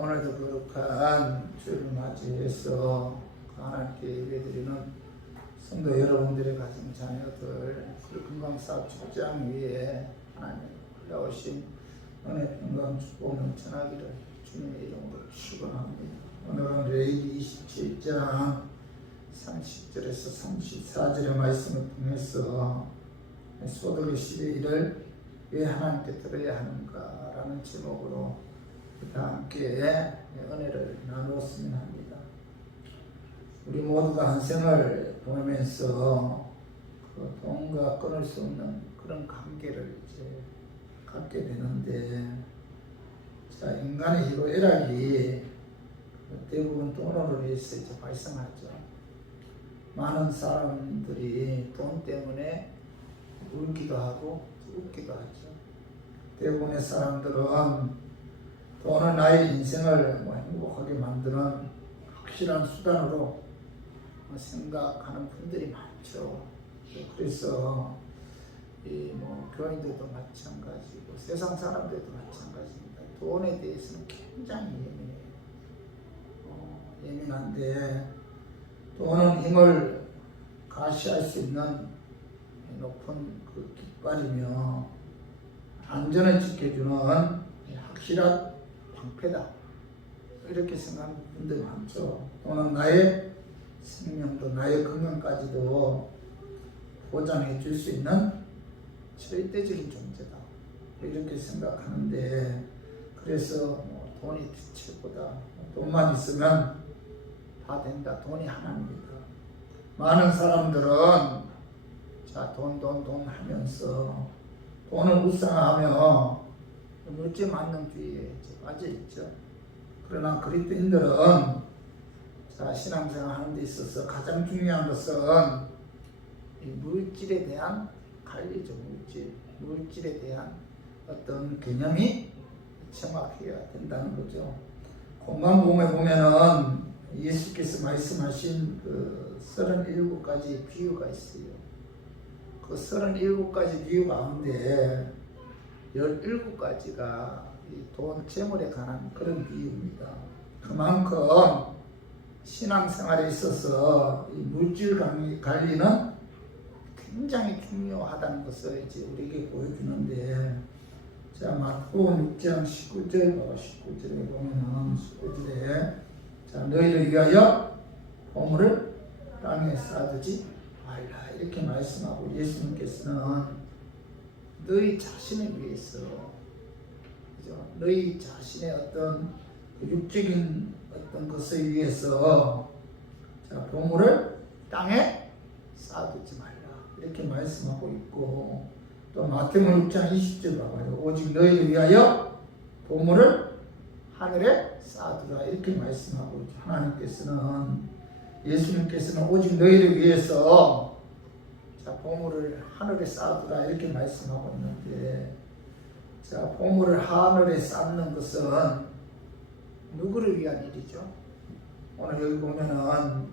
오늘도 거룩한 주를 맞이해서 하나님께 예배드리는 성도 여러분들의 가정 자녀들 건강사업 축장 위에 하나님 올라오신 은혜 평강 축복 넘쳐나기를 주님의 이름으로 축원합니다. 오늘은 레위기 27장 30절에서 34절의 말씀을 통해서 소득의 11일을 왜 하나님께 드려야 하는가 라는 제목으로 다 함께 은혜를 나누었으면 합니다. 우리 모두가 한 생을 보내면서 그 돈과 끊을 수 없는 그런 관계를 이제 갖게 되는데, 자, 인간의 희로애락이 대부분 돈으로 위해서 이제 발생하죠. 많은 사람들이 돈 때문에 울기도 하고 웃기도 하죠. 대부분의 사람들은 돈은 나의 인생을 행복하게 만드는 확실한 수단으로 생각하는 분들이 많죠. 그래서 교인들도 마찬가지고 세상 사람들도 마찬가지입니다. 돈에 대해서는 굉장히 예민한데, 돈은 힘을 가시할 수 있는 높은 그 깃발이며 안전을 지켜주는 확실한 방패다, 이렇게 생각하는 분들 많죠. 또는 나의 생명도 나의 건강까지도 보장해 줄 수 있는 절대적인 존재다, 이렇게 생각하는데, 그래서 돈이 최고다, 돈만 있으면 다 된다, 돈이 하나입니다. 많은 사람들은 자, 돈 하면서 돈을 우상하며 물질 만능주의에 빠져있죠. 그러나 그리스도인들은 자, 신앙생활 하는 데 있어서 가장 중요한 것은 이 물질에 대한 관리죠. 물질에 대한 어떤 개념이 정확해야 된다는 거죠. 공관복음에 보면은 예수께서 말씀하신 그 37가지 비유가 있어요. 그 37가지 비유 가운데 17가지가 돈, 재물에 관한 그런 비유입니다. 그만큼 신앙생활에 있어서 이 물질 관리는 굉장히 중요하다는 것을 이제 우리에게 보여주는데, 자, 마태복음 6장 19절에 보면은 19절에 자, 너희를 위하여 보물을 땅에 쌓아두지 말라, 이렇게 말씀하고, 예수님께서는 너희 자신을 위해서, 그죠? 너희 자신의 어떤 육적인 어떤 것을 위해서 자, 보물을 땅에 쌓아두지 말라, 이렇게 말씀하고 있고, 또 마태복음 6장 20절 봐봐요. 오직 너희를 위하여 보물을 하늘에 쌓아두라, 이렇게 말씀하고 있죠. 하나님께서는, 예수님께서는 오직 너희를 위해서 자, 보물을 하늘에 쌓아두라, 이렇게 말씀하고 있는데, 자, 보물을 하늘에 쌓는 것은 누구를 위한 일이죠? 오늘 여기 보면은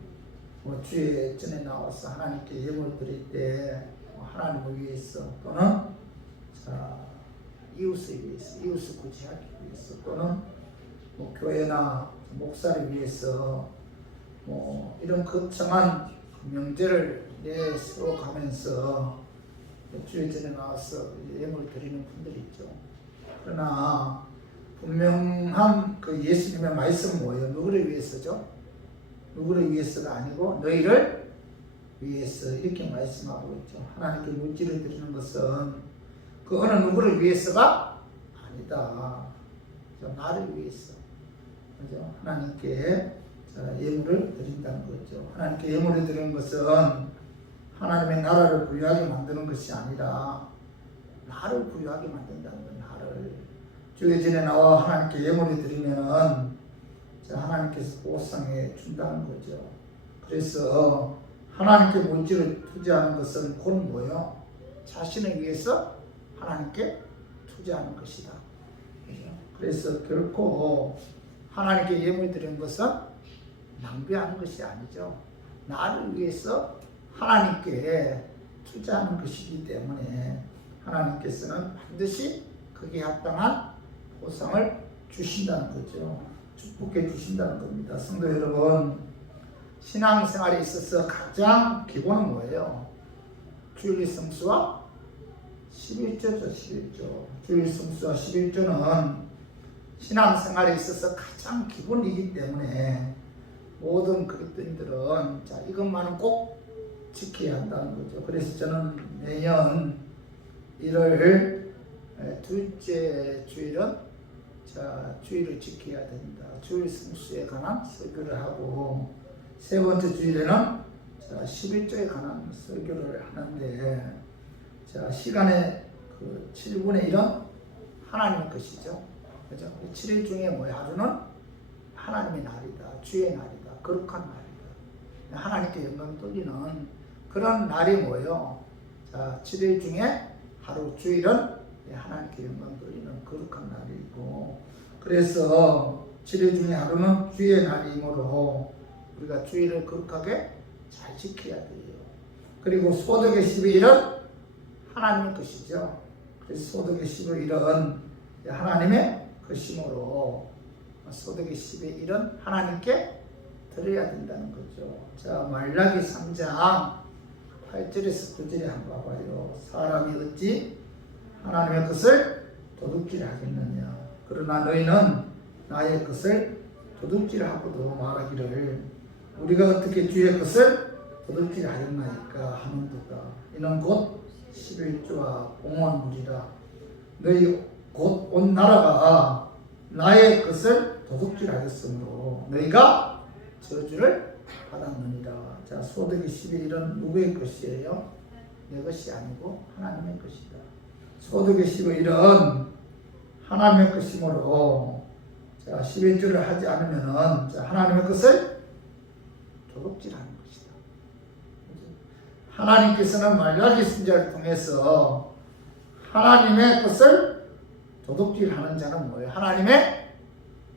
주에 전에 나와서 하나님께 예물을 드릴 때 하나님을 위해서, 또는 자, 이웃을 위해서, 이웃을 구제하기 위해서, 또는 교회나 목사를 위해서 이런 거창한 명제를 내세워가면서 주에 전에 나와서 예물을 드리는 분들이 있죠. 그러나 분명한 그 예수님의 말씀은 뭐예요? 누구를 위해서죠? 누구를 위해서가 아니고 너희를 위해서, 이렇게 말씀하고 있죠. 하나님께 물질을 드리는 것은 그 어느 누구를 위해서가 아니다. 나를 위해서, 그죠? 하나님께 예물을 드린다는 거죠. 하나님께 예물을 드리는 것은 하나님의 나라를 부유하게 만드는 것이 아니라 나를 부유하게 만든다는 거예요. 나를. 주의 전에 나와 하나님께 예물을 드리면은 하나님께서 보상해 준다는 거죠. 그래서 하나님께 물질을 투자하는 것은 곧 뭐예요? 자신을 위해서 하나님께 투자하는 것이다. 그래서 결코 하나님께 예물 드리는 것은 낭비하는 것이 아니죠. 나를 위해서 하나님께 투자하는 것이기 때문에 하나님께서는 반드시 거기에 합당한 보상을 주신다는 거죠. 축복해 주신다는 겁니다. 성도 여러분, 신앙생활에 있어서 가장 기본은 뭐예요? 주일 성수와 11조죠. 11조. 주일 성수와 11조는 신앙생활에 있어서 가장 기본이기 때문에 모든 그리스도인들은 자, 이것만은 꼭 지켜야 한다는 거죠. 그래서 저는 매년 1월 둘째 주일은 자, 주일을 지켜야 된다. 주일 성수에 관한 설교를 하고 세 번째 주일에는 자, 11조에 관한 설교를 하는데 자, 시간의 그 7분의 1은 하나님의 것이죠. 그죠? 7일 중에 뭐야? 하루는 하나님의 날이다. 주의 날이다. 거룩한 날이다. 하나님께 영광 돌리는 그런 날이 뭐예요? 자, 7일 중에 하루 주일은 하나님께 영광 돌리는 거룩한 날이고, 그래서 7일 중에 하루는 주의 날이므로 우리가 주일을 거룩하게 잘 지켜야 돼요. 그리고 소득의 12일은 하나님의 것이죠. 그래서 소득의 12일은 하나님의 것이므로 소득의 12일은 하나님께 드려야 된다는 거죠. 자, 말라기 3장 8절에서 9절에 한번 봐봐요. 사람이 어찌 하나님의 것을 도둑질하겠느냐. 그러나 너희는 나의 것을 도둑질하고도 말하기를 우리가 어떻게 주의 것을 도둑질하였나이까 하는도다. 이는 곧 11조와 공원물이라. 너희 곧 온 나라가 나의 것을 도둑질하였으므로 너희가 저주를 받았느니라. 자, 소득의 11일은 누구의 것이에요? 내 것이 아니고 하나님의 것이다. 소득의 11일은 하나님의 것이므로 자, 11조를 하지 않으면은 자, 하나님의 것을 도둑질하는 것이다. 하나님께서는 말라기 선지자를 통해서 하나님의 것을 도둑질하는 자는 뭐예요? 하나님의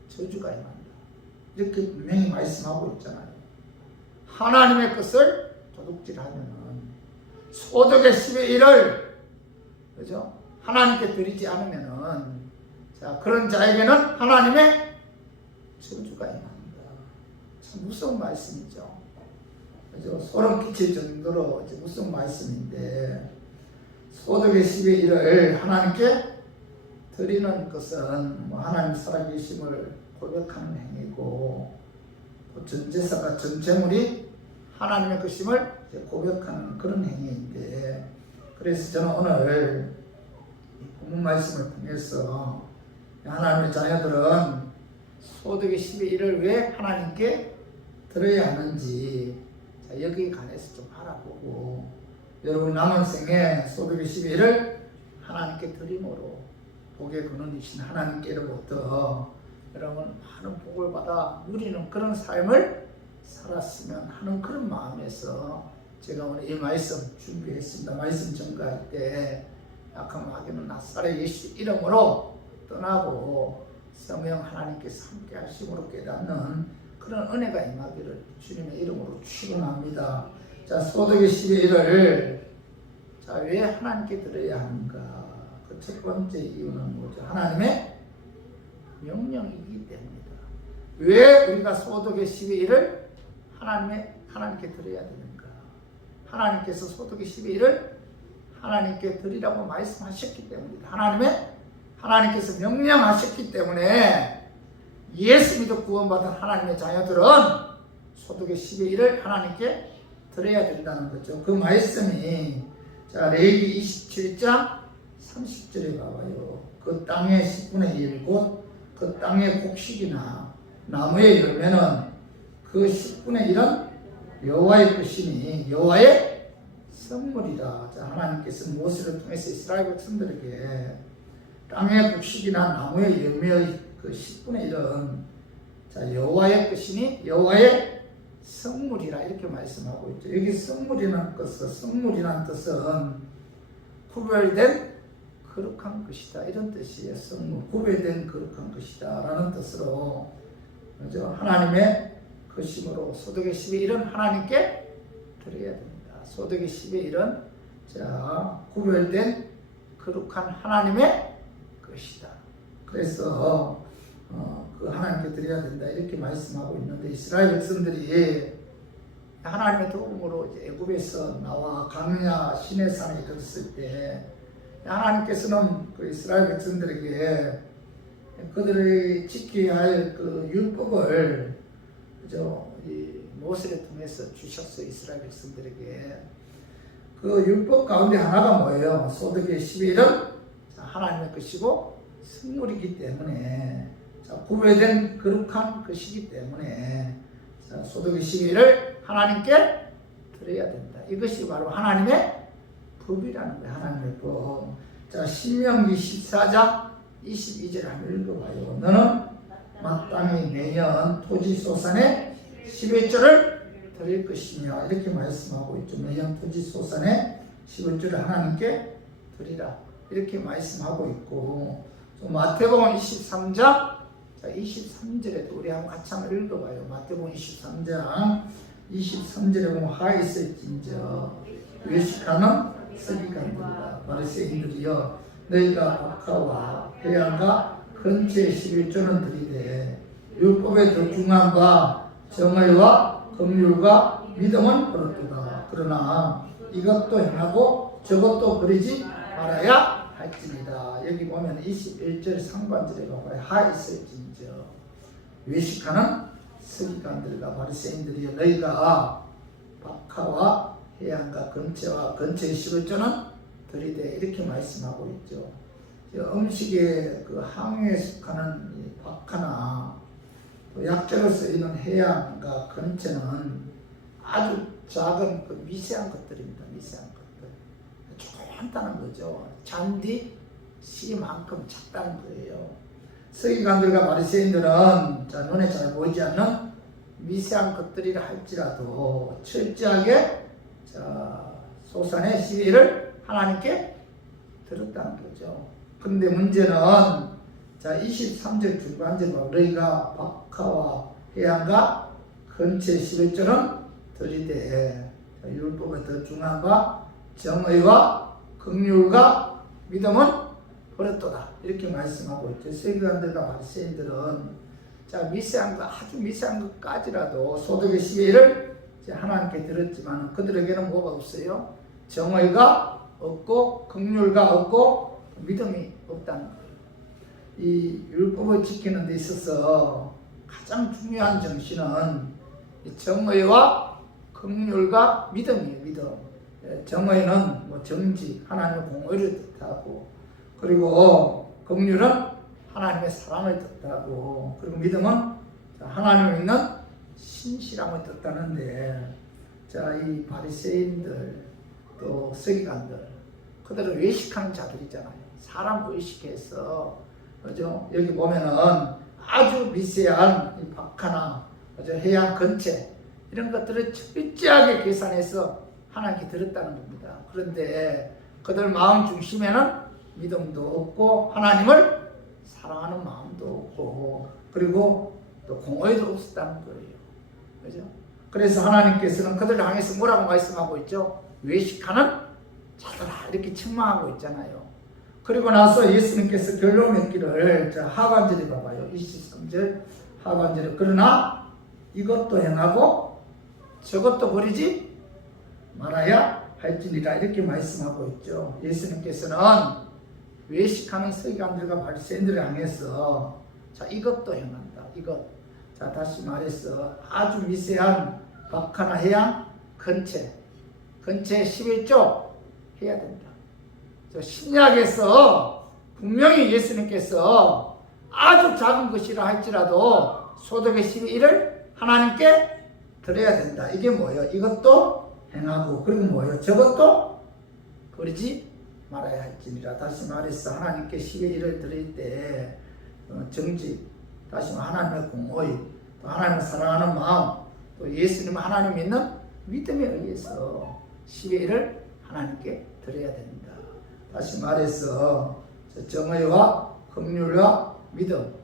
저주가 임한다. 이렇게 분명히 말씀하고 있잖아요. 하나님의 것을 도둑질하면은 소득의 11일을 그죠? 하나님께 드리지 않으면은 자, 그런 자에게는 하나님의 저주가 임합니다. 참 무서운 말씀이죠. 그죠? 소름 끼칠 정도로 무서운 말씀인데 소득의 12일을 하나님께 드리는 것은 뭐 하나님 살아계심을 고백하는 행위고 전제사가 전제물이 하나님의 것임을 고백하는 그런 행위인데 그래서 저는 오늘 본문 말씀을 통해서 하나님의 자녀들은 소득의 12일을 왜 하나님께 드려야 하는지 자, 여기에 관해서 좀 알아보고 여러분 남은 생에 소득의 12일을 하나님께 드림으로 복의 근원이신 하나님께로부터 여러분 많은 복을 받아 누리는 그런 삶을 살았으면 하는 그런 마음에서 제가 오늘 이 말씀 준비했습니다. 말씀 전가할 때 약한 마귀는 나사렛 예수 이름으로 떠나고 성령 하나님께서 함께 하심으로 깨닫는 그런 은혜가 임하기를 주님의 이름으로 축원합니다. 자, 소득의 12일을 자, 왜 하나님께 드려야 하는가? 그 첫 번째 이유는 뭐죠? 하나님의 명령이기 때문이다. 왜 우리가 소득의 12일을 하나님께 드려야 되는가? 하나님께서 소득의 12일을 하나님께 드리라고 말씀하셨기 때문이다. 하나님께서 명령하셨기 때문에 예수 믿어 구원받은 하나님의 자녀들은 소득의 12일을 하나님께 드려야 된다는 거죠. 그 말씀이 자, 레위기 27장 30절에 봐봐요. 그 땅의 10분의 1 곧 그 땅의 곡식이나 나무의 열매는 그 10분의 1은 여호와의 것이니 여호와의 선물이라. 자, 하나님께서 모세를 통해서 이스라엘 백성들에게 땅의 곡식이나 나무의 열매의 그 10분의 1은 자, 여호와의 것이니 여호와의 성물이라 이렇게 말씀하고 있죠. 여기 성물이라는 뜻은 구별된 거룩한 것이다 이런 뜻이에요. 성물, 구별된 거룩한 것이다 라는 뜻으로 그렇죠? 하나님의 것이므로 소득의 12일은 하나님께 드려야 됩니다. 소득의 12일은 자, 구별된 거룩한 하나님의 것이다. 그래서 그 하나님께 드려야 된다 이렇게 말씀하고 있는데, 이스라엘 백성들이 하나님의 도움으로 애굽에서 나와 광야 시내산에 이르렀을 때 하나님께서는 그 이스라엘 백성들에게 그들이 지켜야 할 그 율법을 이 모세를 통해서 주셨어요. 이스라엘 백성들에게. 그 율법 가운데 하나가 뭐예요? 소득의 11은 하나님의 것이고 성물이기 때문에, 구별된 거룩한 것이기 때문에 소득의 11을 하나님께 드려야 된다. 이것이 바로 하나님의 법이라는 거예요. 하나님의 법. 자, 신명기 14장 22절 한번 읽어봐요. 너는 마땅히 매년 토지소산의 11조를 드릴 것이며, 이렇게 말씀하고 있죠. 매년 토지소산의 11조를 하나님께 드리라 이렇게 말씀하고 있고, 또 마태복음 23장 23절에도 우리 한번 같이 한번 읽어봐요. 마태복음 23장 23절에 보면 하이셀진저 외식하는 서기관들과 바리새인들이여, 너희가 박하와 회양과 근처의 11조는 드리되 율법의 더 중한 바 정의와 긍휼과 믿음은 버렸도다. 그러나 이것도 행하고 저것도 버리지 말아야 할지니라. 여기 보면 21절 상반절에 봐봐요. 하이셀진저 외식하는 서기관들과 바리새인들이여, 너희가 박하와 해안과 근처와 근처의 11조는 드리되 이렇게 말씀하고 있죠. 음식의 그 항해에 속하는 박하나 또 약재로 쓰이는 해안과 근처는 아주 작은 그 미세한 것들입니다. 미세한 것들. 조그맣다는 거죠. 잔디 씨만큼 작다는 거예요. 서기관들과 바리새인들은 눈에 잘 보이지 않는 미세한 것들이라 할지라도 철저하게 소산의 12일을 하나님께 드렸다는 거죠. 근데 문제는 23절 중간절에 너희가 박하와 해안과 근처의 11조는 드리되 율법에 더 중한 바 정의와 긍휼과 믿음은 버렸도다 이렇게 말씀하고 있죠. 서기관들과 바리새인들은 미세한 것, 아주 미세한 것까지라도 소득의 12일을 하나님께 드렸지만 그들에게는 뭐가 없어요? 정의가 없고 긍휼가 없고 믿음이 없다는 거예요. 이 율법을 지키는 데 있어서 가장 중요한 정신은 정의와 긍휼과 믿음이에요. 믿음. 정의는 정직, 하나님의 공의를 뜻하고, 그리고 긍휼은 하나님의 사랑을 뜻하고, 그리고 믿음은 하나님을 믿는 신실함을 뜻하는데, 이 바리새인들 또 서기관들, 그들은 외식하는 자들이잖아요. 사람 외식해서, 그죠? 여기 보면은 아주 미세한 이 박하나, 그죠? 해양 근처 이런 것들을 철저하게 계산해서 하나님께 드렸다는 겁니다. 그런데 그들 마음 중심에는 믿음도 없고 하나님을 사랑하는 마음도 없고, 그리고 또 공의도 없었다는 거예요. 그죠? 그래서 하나님께서는 그들을 향해서 뭐라고 말씀하고 있죠? 외식하는 자들아 이렇게 책망하고 있잖아요. 그리고 나서 예수님께서 결론 맺기를 하반절에 봐봐요. 23절 하반절에 그러나 이것도 행하고 저것도 버리지 말아야 할지니라 이렇게 말씀하고 있죠. 예수님께서는 외식하는 서기관들과 바리새인들을 향해서 이것도 행한다. 이것. 다시 말해서 아주 미세한 박하나 해양 근처에 11조 해야 된다. 신약에서 분명히 예수님께서 아주 작은 것이라 할지라도 소득의 12일을 하나님께 드려야 된다. 이게 뭐예요? 이것도 행하고, 그리고 뭐예요? 저것도 버리지 말아야 할지니라. 다시 말해서 하나님께 12일을 드릴 때 정직, 다시 하나님의 공의, 또 하나님을 사랑하는 마음, 또 예수님 하나님 믿는 믿음에 의해서 12일을 하나님께 드려야 된다. 다시 말해서 정의와 긍휼과 믿음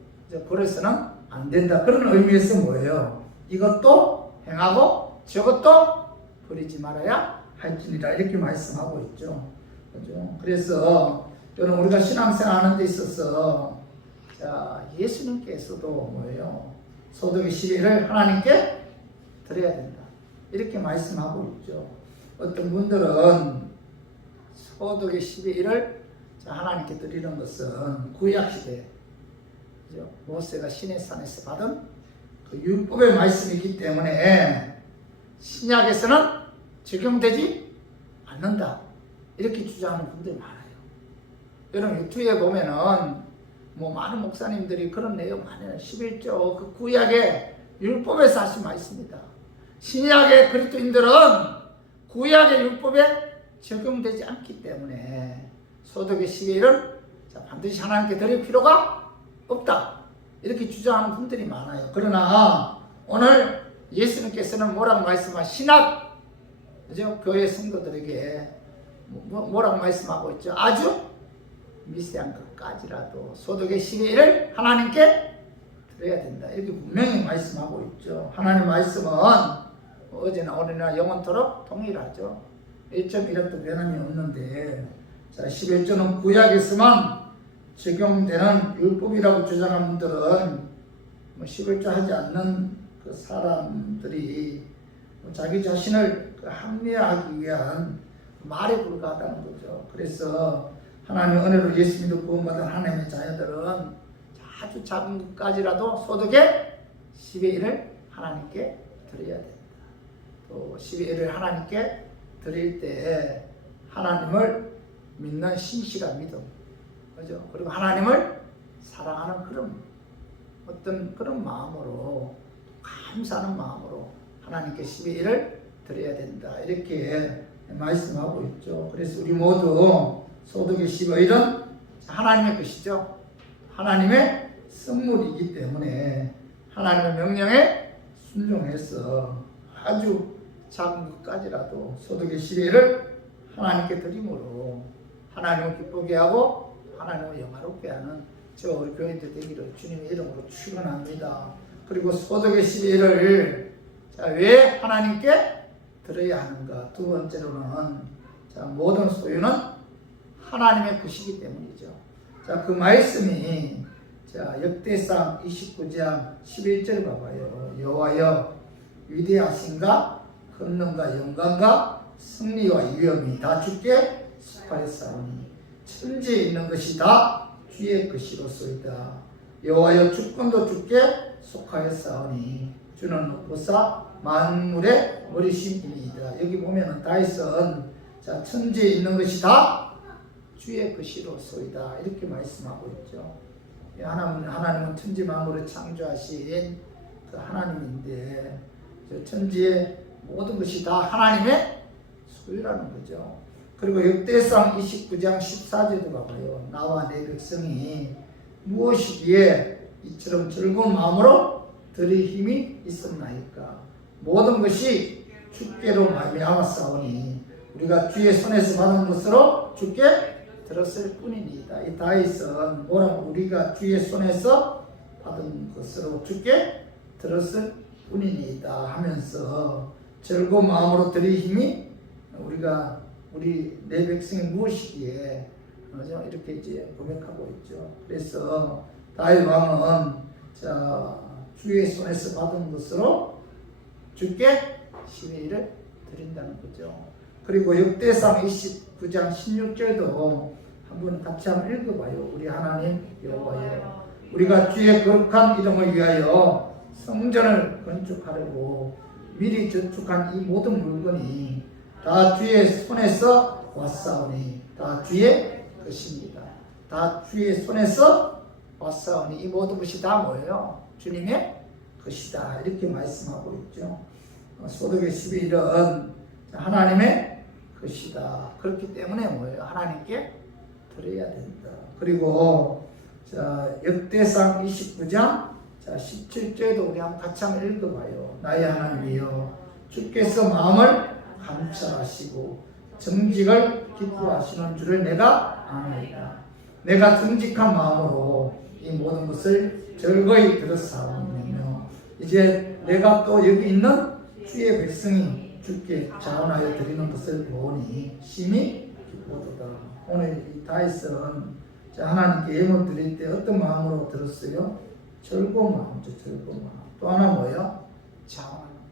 버려서는 안 된다. 그런 의미에서 뭐예요? 이것도 행하고 저것도 버리지 말아야 할지니라 이렇게 말씀하고 있죠. 그죠? 그래서 저는 우리가 신앙생활 하는 데 있어서 자, 예수님께서도 뭐예요? 소득의 11을 하나님께 드려야 된다. 이렇게 말씀하고 있죠. 어떤 분들은 소득의 11을 하나님께 드리는 것은 구약시대 모세가 시내산에서 받은 그 율법의 말씀이기 때문에 신약에서는 적용되지 않는다. 이렇게 주장하는 분들이 많아요. 여러분 유튜브에 보면은 많은 목사님들이 그런 내용 많이 해요. 11조 그 구약의 율법에서 하신 말씀입니다. 신약의 그리스도인들은 구약의 율법에 적용되지 않기 때문에 소득의 11을 반드시 하나님께 드릴 필요가 없다. 이렇게 주장하는 분들이 많아요. 그러나 오늘 예수님께서는 뭐라고 말씀하시나? 그죠? 교회 성도들에게 뭐라고 말씀하고 있죠? 아주 미세한 것까지라도 소득의 11을 하나님께 드려야 된다. 이렇게 분명히 말씀하고 있죠. 하나님의 말씀은 어제나 오늘이나 영원토록 동일하죠. 1.1도 변함이 없는데, 자, 11조는 구약에서만 적용되는 율법이라고 주장하는 분들은 11조 하지 않는 그 사람들이 자기 자신을 합리화하기 위한 말에 불과하다는 거죠. 그래서 하나님의 은혜로 예수 믿고 구원받은 하나님의 자녀들은 아주 작은 것까지라도 소득의 10의 1을 하나님께 드려야 됩니다. 또 10의 1을 하나님께 드릴 때 하나님을 믿는 신실한 믿음, 그죠? 그리고 하나님을 사랑하는 그런 마음으로, 감사하는 마음으로 하나님께 10의 1을 드려야 된다. 이렇게 말씀하고 있죠. 그래서 우리 모두 소득의 10의 1은 하나님의 것이죠. 하나님의 선물이기 때문에 하나님의 명령에 순종해서 아주 작은 것까지라도 소득의 10의 1을 하나님께 드림으로 하나님을 기쁘게 하고 하나님을 영화롭게 하는 저 우리 교인들 되기를 주님의 이름으로 축원합니다. 그리고 소득의 10의 1을 왜 하나님께 드려야 하는가? 두 번째로는 모든 소유는 하나님의 것이기 때문이죠. 그 말씀이 역대상 29장 11절 봐봐요. 여호와여 위대하신가 권능과 영광과 승리와 위엄이 다 주께 속하였사오니 천지에 있는 것이 다 주의 것이로소이다. 여호와여 주권도 주께 속하였사오니 주는 높으사 만물의 머리심이니이다. 여기 보면은 다윗은 천지에 있는 것이 다 주의 것이로소이다. 이렇게 말씀하고 있죠. 하나님은 천지 만물을 창조하신 그 하나님인데 천지의 모든 것이 다 하나님의 소유라는 거죠. 그리고 역대상 29장 14절도 봐봐요. 나와 내 백성이 무엇이기에 이처럼 즐거운 마음으로 드릴 힘이 있었나이까. 모든 것이 주께로 말미암았사오니 우리가 주의 손에서 받은 것으로 주께 들었을 뿐이니이다. 이 다윗은 뭐라고 우리가 주의 손에서 받은 것으로 주께 들었을 뿐이니이다 하면서 즐거운 마음으로 드릴 힘이 우리 내 백성이 무엇이기에 이렇게 이제 고백하고 있죠. 그래서 다윗 왕은 주의 손에서 받은 것으로 주께 10의 1을 드린다는 거죠. 그리고 역대상 29장 16절도 한번 같이 한번 읽어봐요. 우리 하나님 여호와여, 우리가 주의 거룩한 이름을 위하여 성전을 건축하려고 미리 저축한 이 모든 물건이 다 주의 손에서 왔사오니 다 주의 것입니다. 다 주의 손에서 왔사오니 이 모든 것이 다 뭐예요? 주님의 것이다. 이렇게 말씀하고 있죠. 소득의 10의 1은 하나님의 것이다. 그렇기 때문에 뭐예요? 하나님께 드려야 된다. 그리고 역대상 29장 17절도 우리 한번 같이 한번 읽어봐요. 나의 하나님이여, 주께서 마음을 감찰하시고 정직을 기뻐하시는 줄을 내가 아나이다. 내가 정직한 마음으로 이 모든 것을 즐거이 들었사오며 이제 내가 또 여기 있는 주의 백성이 주께 자원하여 드리는 것을 보니 심히 기쁘도다. 오늘 이 다윗은 자, 하나님께 예물 드릴 때 어떤 마음으로 들었어요? 즐거운 마음이죠. 즐거운 마음. 또 하나 뭐예요? 자원하는 마음.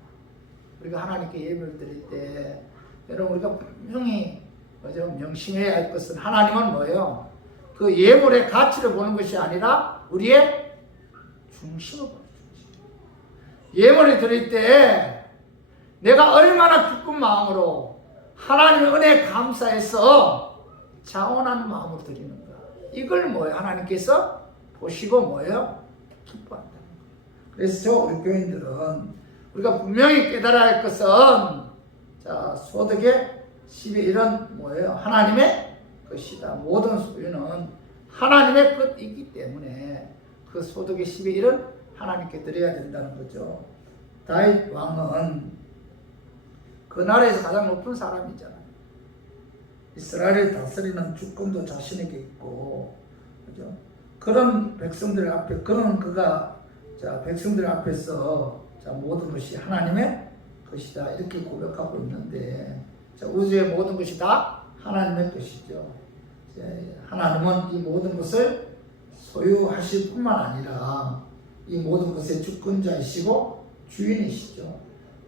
우리가 하나님께 예물 드릴 때 여러분 우리가 분명히 뭐죠? 명심해야 할 것은 하나님은 뭐예요? 그 예물의 가치를 보는 것이 아니라 우리의 중심을 보는 거죠. 예물을 드릴 때 내가 얼마나 기쁜 마음으로 하나님의 은혜에 감사해서 자원하는 마음으로 드리는가. 이걸 뭐예요? 하나님께서 보시고 뭐예요? 기뻐한다는 거예요. 그래서 저 우리 교인들은 우리가 분명히 깨달아야 할 것은 자, 소득의 10의 1은 뭐예요? 하나님의 것이다. 모든 소유는 하나님의 것이기 때문에 그 소득의 10의 1은 하나님께 드려야 된다는 거죠. 다윗 왕은 그 나라에서 가장 높은 사람이잖아요. 이스라엘을 다스리는 주권도 자신에게 있고, 그죠? 그런 백성들 앞에, 그런 그가, 자, 백성들 앞에서, 자, 모든 것이 하나님의 것이다. 이렇게 고백하고 있는데, 자, 우주의 모든 것이 다 하나님의 것이죠. 자, 하나님은 이 모든 것을 소유하실 뿐만 아니라, 이 모든 것의 주권자이시고, 주인이시죠.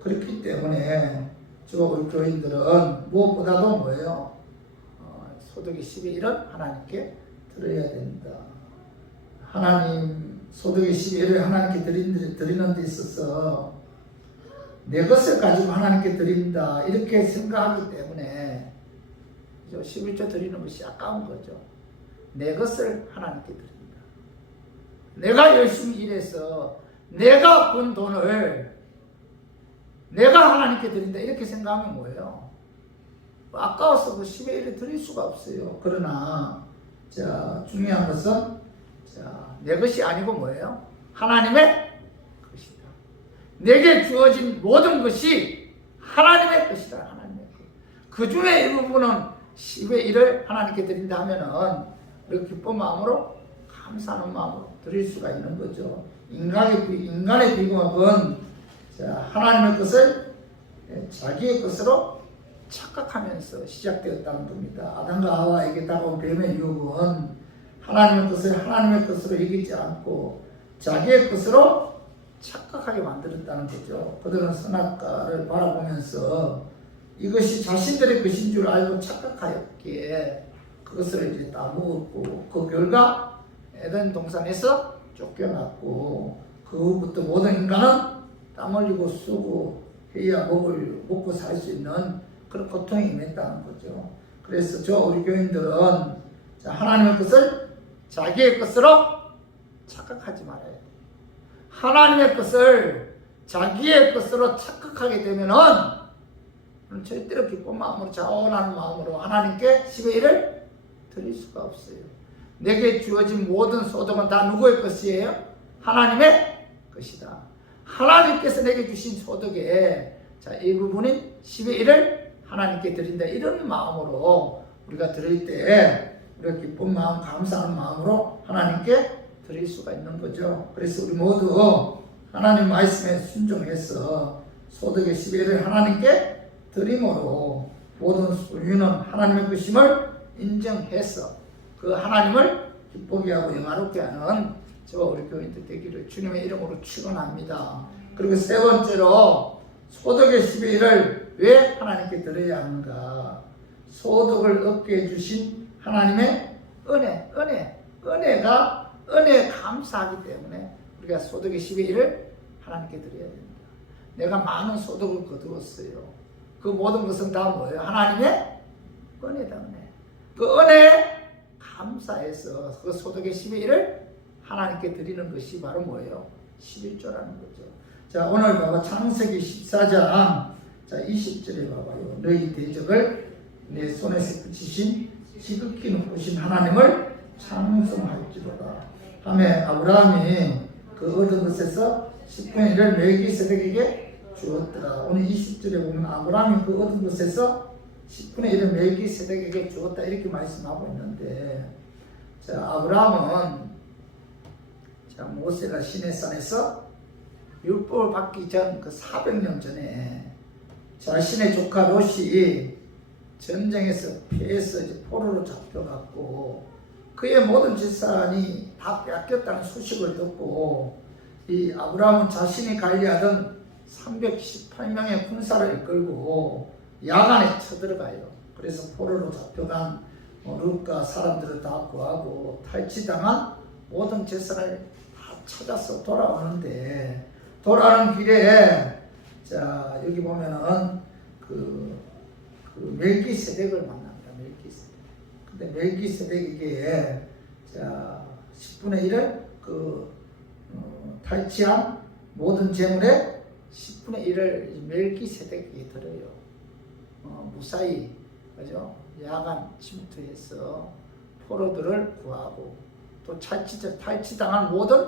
그렇기 때문에, 우리 교인들은 무엇보다도 뭐예요? 소득의 10의 1은 하나님께 드려야 된다. 하나님, 소득의 10의 1을 하나님께 드리는 데 있어서 내 것을 가지고 하나님께 드린다. 이렇게 생각하기 때문에 11조 드리는 것이 아까운 거죠. 내 것을 하나님께 드린다. 내가 열심히 일해서 내가 번 돈을 내가 하나님께 드린다. 이렇게 생각하면 뭐예요? 아까워서 그 10의 1을 드릴 수가 없어요. 그러나, 자, 중요한 것은, 자, 내 것이 아니고 뭐예요? 하나님의 것이다. 내게 주어진 모든 것이 하나님의 것이다. 하나님의 것. 그 중에 일부분은 10의 1을 하나님께 드린다 하면은, 우리가 기쁜 마음으로, 감사하는 마음으로 드릴 수가 있는 거죠. 인간의 비공업은, 자, 하나님의 것을 자기의 것으로 착각하면서 시작되었다는 겁니다. 아담과 하와에게 다가온 뱀의 유혹은 하나님의 것을 하나님의 것으로 여기지 않고 자기의 것으로 착각하게 만들었다는 거죠. 그들은 선악과를 바라보면서 이것이 자신들의 것인 줄 알고 착각하였기에 그것을 이제 다 먹었고, 그 결과 에덴 동산에서 쫓겨났고, 그 후부터 모든 인간은 땀 흘리고 쓰고 해야 먹고 살 수 있는 그런 고통이 임했다는 거죠. 그래서 우리 교인들은 하나님의 것을 자기의 것으로 착각하지 말아야 돼요. 하나님의 것을 자기의 것으로 착각하게 되면은 절대로 기쁜 마음으로 자원하는 마음으로 하나님께 10의 1을 드릴 수가 없어요. 내게 주어진 모든 소득은 다 누구의 것이에요? 하나님의 것이다. 하나님께서 내게 주신 소득의 일부분인 10의 1을 하나님께 드린다. 이런 마음으로 우리가 드릴 때 우리가 기쁜 마음, 감사하는 마음으로 하나님께 드릴 수가 있는 거죠. 그래서 우리 모두 하나님 말씀에 순종해서 소득의 10의 1을 하나님께 드림으로 모든 소유는 하나님의 것임을 인정해서 그 하나님을 기쁘게 하고 영화롭게 하는 저와 우리 교인들 되기를 주님의 이름으로 축원합니다. 그리고 세 번째로 소득의 10의 1을 왜 하나님께 드려야 하는가? 소득을 얻게 해주신 하나님의 은혜에 감사하기 때문에 우리가 소득의 10의 1을 하나님께 드려야 됩니다. 내가 많은 소득을 거두었어요. 그 모든 것은 다 뭐예요? 하나님의 은혜다. 은혜. 그 은혜에 감사해서 그 소득의 10의 1을 하나님께 드리는 것이 바로 뭐예요? 11조라는 거죠. 자, 오늘 봐봐. 창세기 14장 20절에 봐봐요. 너희 대적을 내 손에서 붙이신 지극히 높으신 하나님을 찬송할지로다 하매 아브라함이 그 얻은 것에서 10분의 1을 멜기세덱에게 주었더라. 오늘 20절에 보면 아브라함이 그 얻은 것에서 10분의 1을 멜기세덱에게 주었다 이렇게 말씀하고 있는데, 자, 아브라함은 모세가 시내산에서 율법을 받기 전 그 400년 전에 자신의 조카 롯이 전쟁에서 피해서 이제 포로로 잡혀갔고 그의 모든 재산이 다 빼앗겼다는 소식을 듣고 이 아브라함은 자신이 관리하던 318명의 군사를 이끌고 야간에 쳐들어가요. 그래서 포로로 잡혀간 룻과 사람들을 다 구하고 탈취당한 모든 재산을 다 찾아서 돌아오는데, 돌아오는 길에 자 여기 보면은 그 멜기세덱을 만납니다. 멜기세덱. 근데 멜기세덱에게 자 10분의 1을 탈취한 모든 재물의 10분의 1을 멜기세덱에게 드려요. 무사히, 그죠? 야간 침투해서 포로들을 구하고 또 탈취당한 모든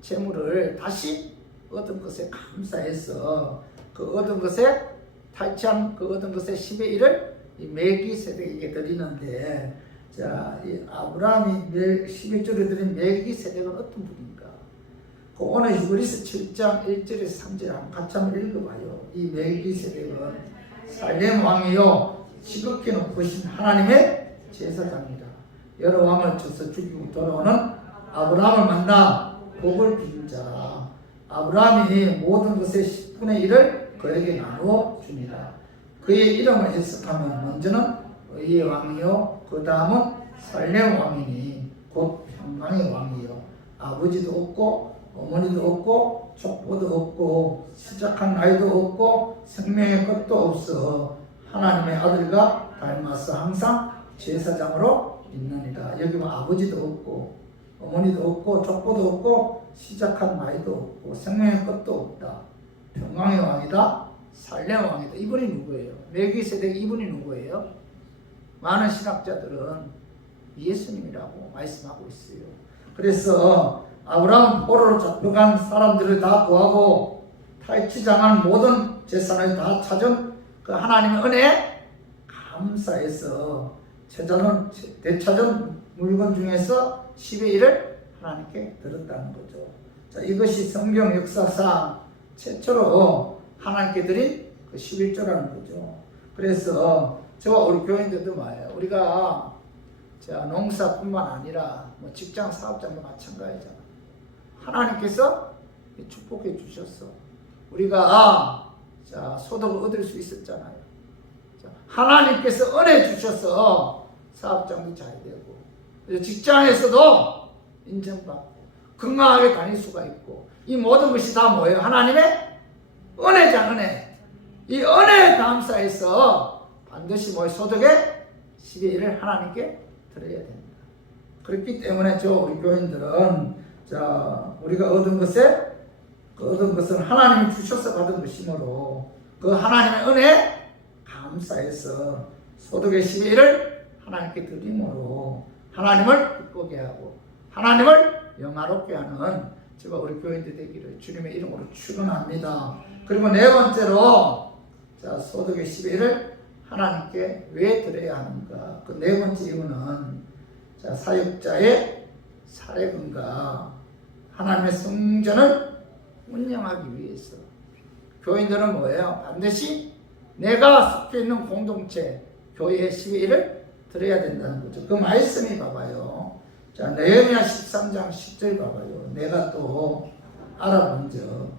재물을 다시 얻은 것에 감사해서 그 얻은 것에 탈취한 그 얻은 것의 10의 1을 이 멜기세덱에게 드리는데, 자, 이 아브라함이 11조를 드린 멜기세덱은 어떤 분인가? 그 오늘 히브리서 7장 1절에서 3절 같이 한번 읽어봐요. 이 멜기세덱은 살렘 왕이요 지극히 높으신 하나님의 제사장이다. 여러 왕을 쳐서 죽이고 돌아오는 아브라함을 만나 복을 빈 자. 아브라함이 모든 것의 10분의 1을 그에게 나누어 줍니다. 그의 이름을 해석하면 먼저는 의의 왕이요, 그 다음은 살렘 왕이니 곧 평강의 왕이요, 아버지도 없고 어머니도 없고 족보도 없고 시작한 나이도 없고 생명의 것도 없어 하나님의 아들과 닮아서 항상 제사장으로 있느니라. 여기 뭐 아버지도 없고 어머니도 없고 족보도 없고 시작한 나이도 없고 생명의 것도 없다. 평강의 왕이다. 살렘 왕이다. 이분이 누구예요? 멜기세덱 이분이 누구예요? 많은 신학자들은 예수님이라고 말씀하고 있어요. 그래서 아브라함 포로로 잡혀간 사람들을 다 구하고 탈취당한 모든 재산을 다 찾은 그 하나님의 은혜에 감사해서 되찾은 물건 중에서 10의 1을 하나님께 드렸다는 거죠. 자, 이것이 성경 역사상 최초로 하나님께 드린 그 11조라는 거죠. 그래서 저와 우리 교인들도 말이에요. 우리가 자, 농사뿐만 아니라 뭐 직장 사업장도 마찬가지잖아. 하나님께서 축복해 주셨어. 우리가 자, 소득을 얻을 수 있었잖아요. 자, 하나님께서 은혜 주셔서 사업장도 잘 되고 직장에서도 인정받고 건강하게 다닐 수가 있고, 이 모든 것이 다 뭐예요? 하나님의 은혜자, 은혜. 이 은혜에 감사해서 반드시 뭐예요? 소득의 10의 1을 하나님께 드려야 됩니다. 그렇기 때문에 우리 교인들은 자, 우리가 얻은 것은 하나님이 주셔서 받은 것이므로 그 하나님의 은혜에 감사해서 소득의 10의 1을 하나님께 드림으로 하나님을 기쁘게 하고 하나님을 영화롭게 하는 저와 우리 교인들 되기를 주님의 이름으로 축원합니다. 그리고 네 번째로 자, 소득의 10의 1을 하나님께 왜 드려야 하는가? 그 네 번째 이유는 자, 사역자의 사역인가? 하나님의 성전을 운영하기 위해서. 교인들은 뭐예요? 반드시 내가 속해 있는 공동체, 교회의 10의 1을 드려야 된다는 거죠. 그 말씀이 봐봐요. 자, 느헤미야 13장 10절 봐봐요. 내가 또 알아본 적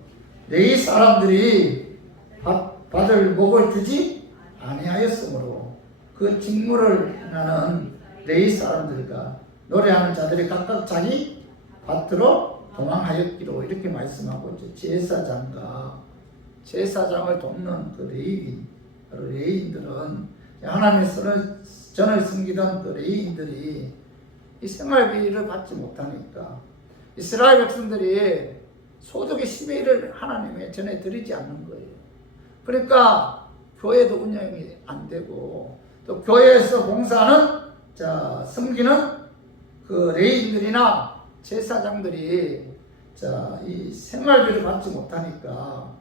너희 사람들이 받을 목을 주지 아니하였으므로 그 직무를 나는 너희 사람들과 노래하는 자들이 각각 자기 밭으로 도망하였기로 이렇게 말씀하고 있죠. 제사장을 돕는 그 레위인들은 하나님의 전을 섬기던 그 레위인들이 이 생활비를 받지 못하니까 이스라엘 백성들이 소득의 10의 1을 하나님의 전에 드리지 않는 거예요. 그러니까 교회도 운영이 안 되고 또 교회에서 봉사하는 자, 섬기는 그 레위인들이나 제사장들이 자, 이 생활비를 받지 못하니까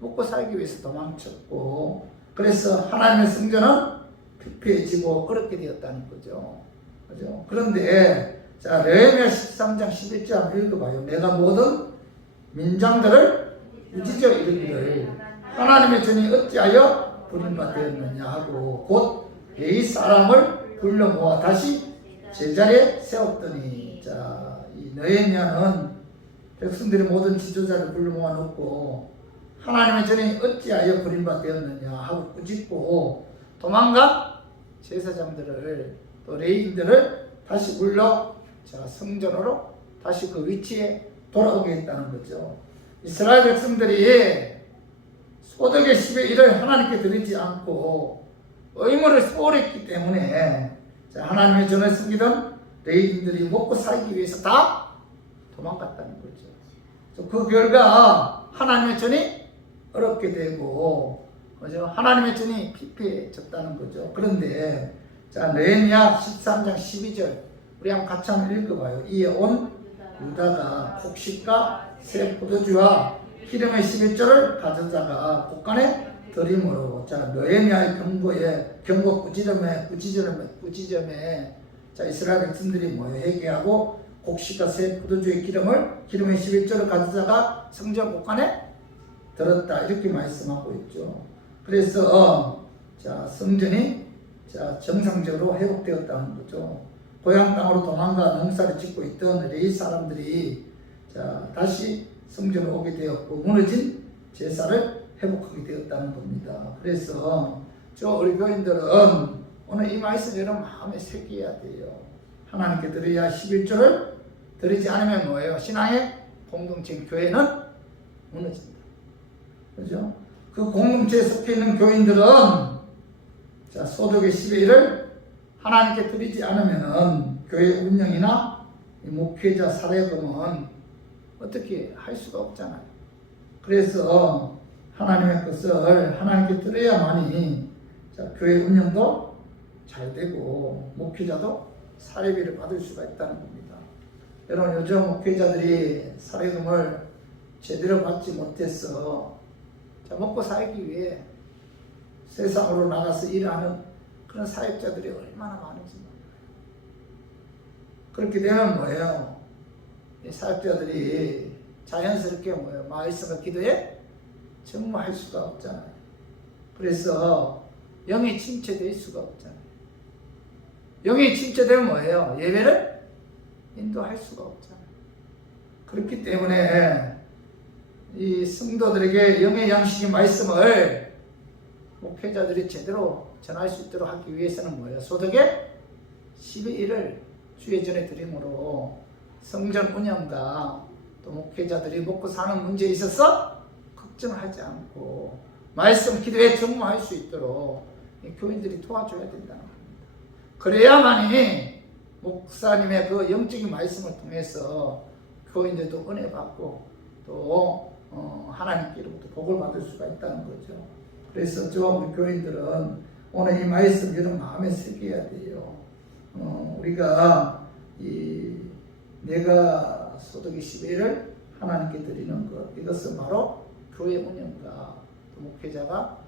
먹고 살기 위해서 도망쳤고, 그래서 하나님의 성전은 피폐해지고 어렵게 되었다는 거죠. 그죠? 그런데 자, 느헤미야 13장 11절 한번 읽어봐요. 내가 모든 민장들을 부지저 이르기를 하나님의 전이 어찌하여 부림받 되었느냐 하고 곧 이 사람을 불러 모아 다시 제자리에 세웠더니. 자, 이 느헤미야는 백성들이 모든 지도자를 불러 모아놓고 하나님의 전이 어찌하여 버림받 되었느냐 하고 꾸짖고 도망간 제사장들을 또 레위인들을 다시 불러 자, 성전으로 다시 그 위치에 돌아오게 했다는 거죠. 이스라엘 백성들이 소득의 10의 1을 하나님께 드리지 않고 의무를 소홀했기 때문에 자, 하나님의 전을 섬기던 레위인들이 먹고 살기 위해서 다 도망갔다는 거죠. 그 결과 하나님의 전이 어렵게 되고 그죠? 하나님의 전이 피폐해졌다는 거죠. 그런데 자, 느헤미야 13장 12절 우리 한번 같이 한번 읽어봐요. 이에 온 유다가 곡식과 새 포도주와 기름의 11조를 가져다가 곳간에 드림으로 자, 느헤미야의 경고 꾸짖음에 자, 이스라엘 백성들이 모여 회개하고 곡식과 새 포도주의 기름의 11조를 가져다가 성전 곳간에 들었다 이렇게 말씀하고 있죠. 그래서 자, 성전이 자, 정상적으로 회복되었다는 거죠. 고향 땅으로 도망가 농사를 짓고 있던 레위 사람들이 자, 다시 성전에 오게 되었고 무너진 제사를 회복하게 되었다는 겁니다. 그래서 우리 교인들은 오늘 이 말씀 여러분 마음에 새겨야 돼요. 하나님께 드려야 11조를 드리지 않으면 뭐예요? 신앙의 공동체 교회는 무너진다. 그죠? 그 공동체에 속해 있는 교인들은 자, 소득의 10의 1을 하나님께 드리지 않으면 교회 운영이나 목회자 사례금은 어떻게 할 수가 없잖아요. 그래서 하나님의 것을 하나님께 드려야만이 자, 교회 운영도 잘 되고 목회자도 사례비를 받을 수가 있다는 겁니다. 여러분 요즘 목회자들이 사례금을 제대로 받지 못해서 자, 먹고 살기 위해 세상으로 나가서 일하는 그런 사역자들이 얼마나 많은지 그렇게 되면 뭐예요? 이 사역자들이 자연스럽게 뭐예요? 말씀과 기도에 전무할 수가 없잖아요. 그래서 영이 침체될 수가 없잖아요. 영이 침체되면 뭐예요? 예배를 인도할 수가 없잖아요. 그렇기 때문에 이 성도들에게 영의 양식의 말씀을 목회자들이 제대로 전할 수 있도록 하기 위해서는 뭐예요? 소득의 10의 1을 주의 전에 드림으로 성전 운영과 또 목회자들이 먹고 사는 문제에 있어서 걱정하지 않고 말씀 기도에 전무할 수 있도록 교인들이 도와줘야 된다는 겁니다. 그래야만이 목사님의 그 영적인 말씀을 통해서 교인들도 은혜 받고 또 하나님께로부터 복을 받을 수가 있다는 거죠. 그래서 우리 교인들은 오늘 이 말씀 여러분 마음에 새겨야 돼요. 우리가 내가 소득의 10의 1을 하나님께 드리는 것 이것은 바로 교회 운영과 또 목회자가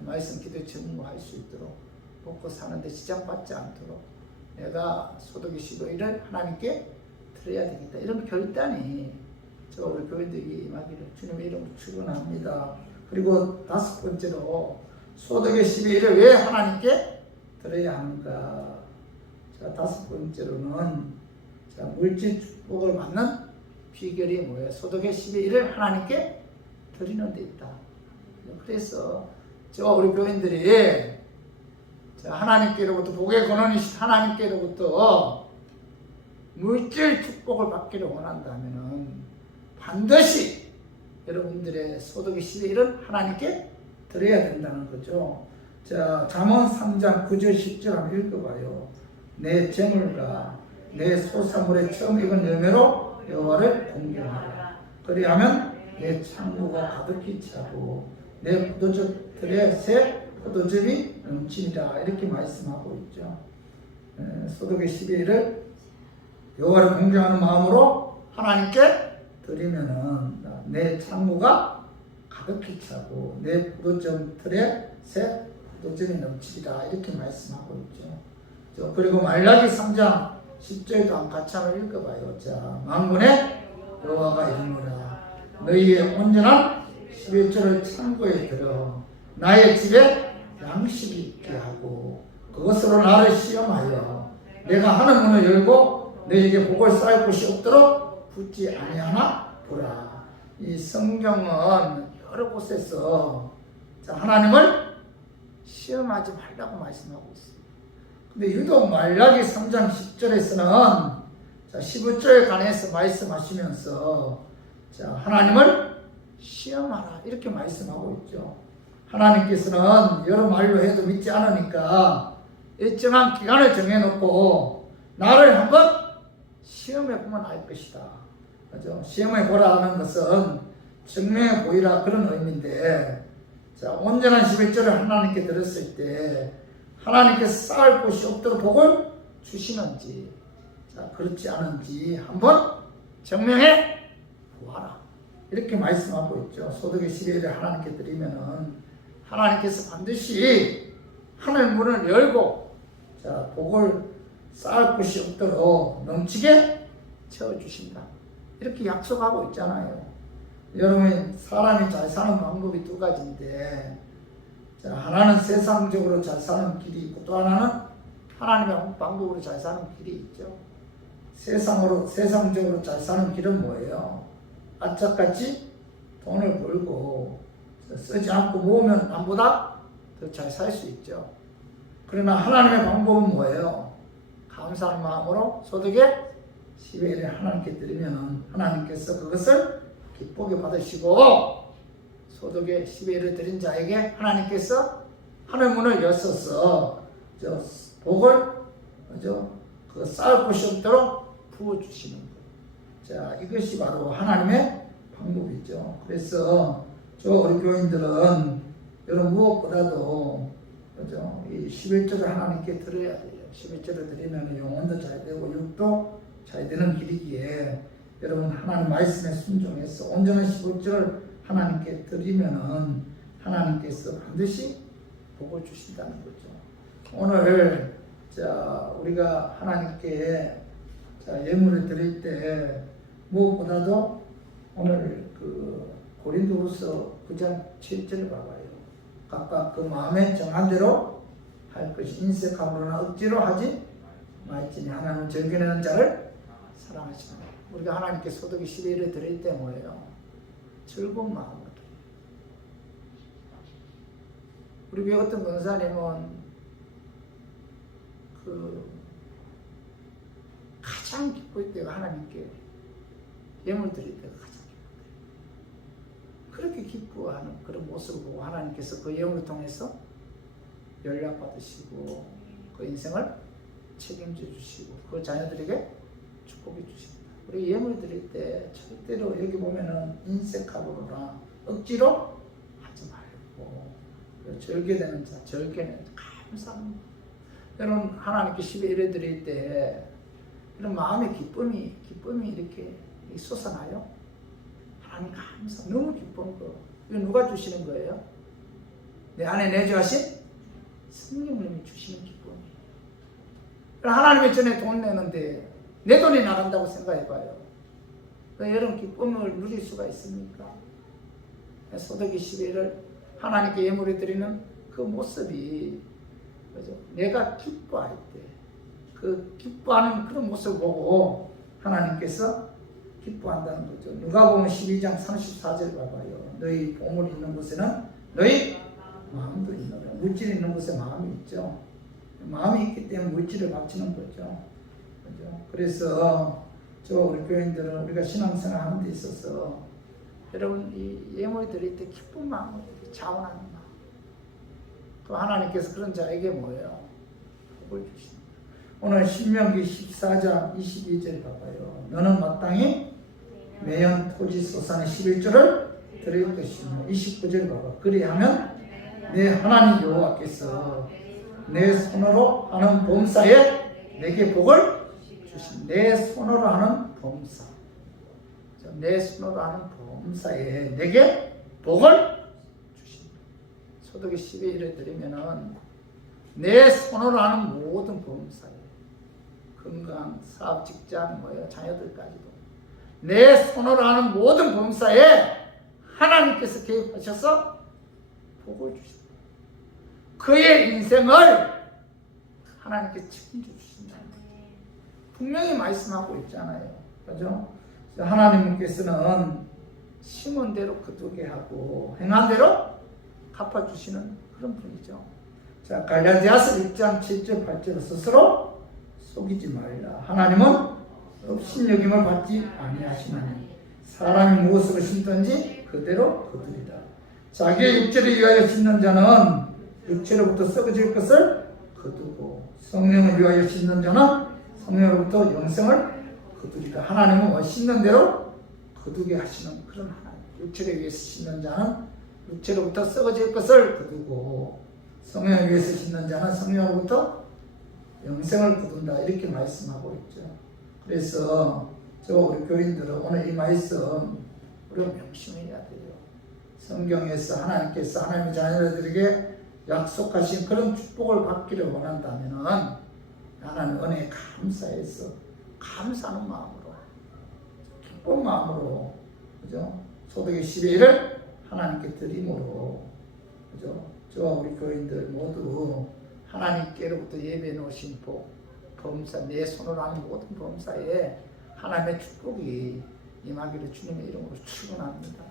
말씀 기도에 전무할 수 있도록 먹고 사는데 지장받지 않도록 내가 소득의 10의 1을 하나님께 드려야 되겠다 이런 결단이 우리 교인들이 임하기를 주님의 이름으로 축원합니다. 그리고 다섯 번째로 소득의 10의 1을 왜 하나님께 드려야 하는가? 자, 다섯 번째로는 자, 물질 축복을 받는 비결이 뭐예요? 소득의 10의 1을 하나님께 드리는 데 있다. 그래서 우리 교인들이 자, 하나님께로부터 복의 근원이신 하나님께로부터 물질 축복을 받기를 원한다면은 반드시 여러분들의 소득의 10의 1은 하나님께 드려야 된다는 거죠. 자, 잠언 3장 9절 10절 한번 읽어봐요. 내 재물과 내 소산물의 처음 익은 열매로 여호와를 공경하라. 그리하면 내 창고가 가득히 차고 내 포도즙들의 새 포도즙이 넘치리라. 이렇게 말씀하고 있죠. 소득의 10의 1을 여호와를 공경하는 마음으로 하나님께 드리면은 내 창고가 가득히 차고 내 포도즙 틀에 새 포도즙이 넘치리라. 이렇게 말씀하고 있죠. 그리고 말라기 3장 10절도 같이 한번 읽어봐요. 자, 만군의 여호와가 이르노라. 너희의 온전한 11조를 창고에 들어 나의 집에 양식이 있게 하고 그것으로 나를 시험하여 내가 하는 문을 열고 너에게 복을 쌓을 곳이 없도록 붙지 아니하나 보라. 이 성경은 여러 곳에서 하나님을 시험하지 말라고 말씀하고 있습니다. 근데 유독 말라기 3장 10절에서는 15절 관해서 말씀하시면서 하나님을 시험하라 이렇게 말씀하고 있죠. 하나님께서는 여러 말로 해도 믿지 않으니까 일정한 기간을 정해놓고 나를 한번 시험해 보면 알 것이다. 그죠? 시험해 보라 하는 것은 증명해 보이라 그런 의미인데, 온전한 11절을 하나님께 들었을 때 하나님께서 쌓을 곳이 없도록 복을 주시는지, 그렇지 않은지 한번 증명해 보아라. 이렇게 말씀하고 있죠. 소득의 11일을 하나님께 드리면은 하나님께서 반드시 하늘 문을 열고 복을 쌓을 곳이 없도록 넘치게 채워주신다. 이렇게 약속하고 있잖아요. 여러분, 사람이 잘 사는 방법이 두 가지인데, 하나는 세상적으로 잘 사는 길이 있고 또 하나는 하나님의 방법으로 잘 사는 길이 있죠. 세상적으로 잘 사는 길은 뭐예요? 악착같이 돈을 벌고 쓰지 않고 모으면 남보다 더 잘 살 수 있죠. 그러나 하나님의 방법은 뭐예요? 감사하는 마음으로 소득의 10일을 하나님께 드리면 하나님께서 그것을 기쁘게 받으시고, 소득의 10일을 드린 자에게 하나님께서 하늘 문을 여셔서 복을 그 쌓을 곳이 없도록 부어주시는 거예요. 이것이 바로 하나님의 방법이죠. 그래서 우리 교인들은 여러분 무엇보다도 이 11절을 하나님께 드려야 돼요. 11절을 드리면 영혼도 잘 되고 육도 잘 되는 길이기에 여러분 하나님 말씀에 순종해서 온전한 11절을 하나님께 드리면은 하나님께서 반드시 복을 주신다는 거죠. 오늘 우리가 하나님께 예물을 드릴 때 무엇보다도 오늘 그 고린도후서 9장 7절을 봐봐요. 각각 그 마음에 정한 대로 할 것이 인색함으로나 억지로 하지 말지니 하나님은 즐겨내는 자를 사랑하시는 거예요. 우리가 하나님께 소득의 11일을 드릴 때 뭐예요? 즐거운 마음으로 드려요. 우리 교회 어떤 권사님은 가장 기쁠 때가 하나님께 예물 드릴 때가 가장 기뻐요. 그렇게 기뻐하는 그런 모습을 보고 하나님께서 그 예물을 통해서 연락받으시고 그 인생을 책임져 주시고 그 자녀들에게 축복해 주십니다. 우리 예물 드릴 때 절대로 여기 보면은 인색함으로나 억지로 하지 말고 절개되는 자, 절개는 감사합니다. 여러분 하나님께 11회 드릴 때 이런 마음의 기쁨이 이렇게 솟아나요. 하나님 감사, 너무 기쁜 거. 이거 누가 주시는 거예요? 내 안에 내주하신 성령님이 주시는 기쁨이에요. 하나님의 전에 돈 내는데 내 돈이 나간다고 생각해봐요. 여러분 기쁨을 누릴 수가 있습니까? 소득의 11을 하나님께 예물을 드리는 그 모습이, 그죠? 내가 기뻐할 때 그 기뻐하는 그런 모습을 보고 하나님께서 기뻐한다는 거죠. 누가복음 12장 34절 봐봐요. 너희 보물이 있는 곳에는 너희 마음도 있노라. 물질이 있는 곳에 마음이 있죠. 마음이 있기 때문에 물질을 바치는 거죠. 그죠? 그래서 우리 교인들은 우리가 신앙생활 하는 데 있어서 여러분 이 예물 드릴 때 기쁜 마음으로 자원하는 마음. 또 하나님께서 그런 자에게 뭐예요? 복을 주십니다. 오늘 신명기 14장 22절 봐봐요. 너는 마땅히 매연 토지 소산의 11조를 드릴 것이며 29절 봐봐. 그리하면 내 하나님 여호와께서 내 손으로 하는 범사에 내게 복을 주신. 내 손으로 하는 범사, 내 손으로 하는 범사에 내게 복을 주신. 소득의 12일을 드리면은 내 손으로 하는 모든 범사에 건강, 사업, 직장, 자녀들까지도 내 손으로 하는 모든 범사에 하나님께서 개입하셔서 복을 주신다. 그의 인생을 하나님께 책임져 주신다. 분명히 말씀하고 있잖아요. 그죠? 하나님께서는 심은 대로 거두게 하고 행한 대로 갚아주시는 그런 분이죠. 자, 갈라디아서 6장 7절 8절 스스로 속이지 말라. 하나님은 업신여김을 받지 아니하시나니 사람이 무엇으로 심든지 그대로 거두리라. 자기의 육체를 위하여 심는 자는 육체로부터 썩어질 것을 거두고 성령을 위하여 심는 자는 성령으로부터 영생을 거두리라. 하나님은 심는 대로 거두게 하시는 그런 하나님. 육체를 위해서 심는 자는 육체로부터 썩어질 것을 거두고 성령을 위해서 심는 자는 성령으로부터 영생을 거둔다. 이렇게 말씀하고 있죠. 그래서 우리 교인들은 오늘 이 말씀 우리가 명심해야 돼요. 성경에서 하나님께서 하나님의 자녀들에게 약속하신 그런 축복을 받기를 원한다면 하나님 은혜에 감사해서 감사하는 마음으로 기쁜 마음으로 그죠? 소득의 11을 하나님께 드림으로 그죠? 저와 우리 교인들 모두 하나님께로부터 예배해 놓으신 복, 범사, 내 손으로 하는 모든 범사에 하나님의 축복이 임하기를 주님의 이름으로 축원합니다.